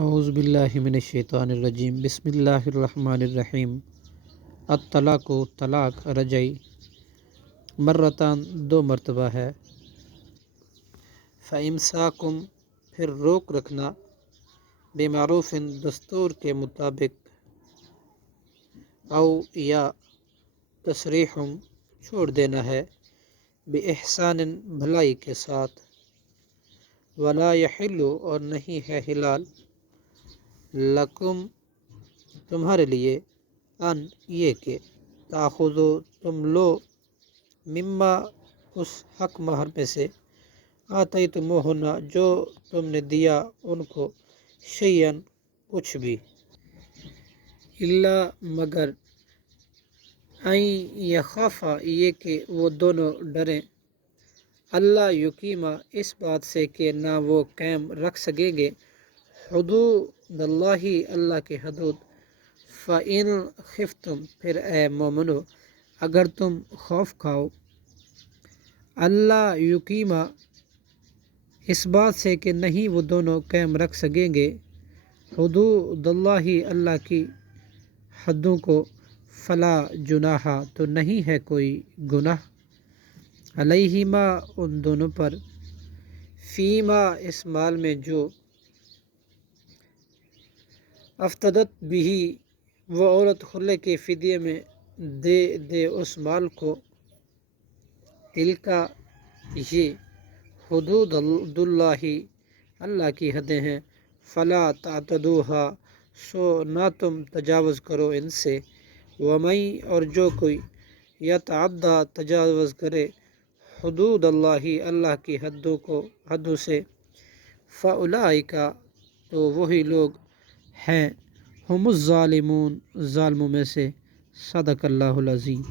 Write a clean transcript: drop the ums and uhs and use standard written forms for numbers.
اعوذ باللہ من الشیطان الرجیم بسم اللہ الرحمن الرحیم الطلاق طلاق رجعی مرتان دو مرتبہ ہے۔ فَإِمْسَاكُمْ پھر روک رکھنا، بِمَعْرُوفٍ دستور کے مطابق، او یا تسریح چھوڑ دینا ہے، بِإِحْسَانٍ بھلائی کے ساتھ، وَلَا يَحِلُّ اور نہیں ہے حلال، لکم تمہارے لیے، ان یہ کہ تاخذو تم لو، مما اس حق مہر میں سے، آتیتموہن جو تم نے دیا ان کو، شیئن کچھ بھی، الا مگر، ان یخافا یہ کہ وہ دونوں ڈریں، اللہ یقیما اس بات سے کہ نہ وہ قائم رکھ سکیں گے، حدود اللہ اللہ کے حدود، فَإِنْ خِفْتُمْ پھر اے مومنو اگر تم خوف کھاؤ، اللہ یقیما اس بات سے کہ نہیں وہ دونوں قائم رکھ سکیں گے، حدود اللہ اللہ کی حدوں کو، فلا جناح تو نہیں ہے کوئی گناہ، علیہما ان دونوں پر، فیما اس مال میں جو، افتدت بھی وہ عورت خلے کے فدیے میں دے اس مال کو، تلکا یہ، حدود اللہ اللہ کی حدیں ہیں، فلا تعتدوها سو نہ تم تجاوز کرو ان سے، ومن اور جو کوئی، یتعدی تجاوز کرے، حدود اللہ اللہ کی حدوں سے، فاولئک تو وہی لوگ ہیں، ہم الظالمون ظالموں میں سے، صدق اللہ العظیم۔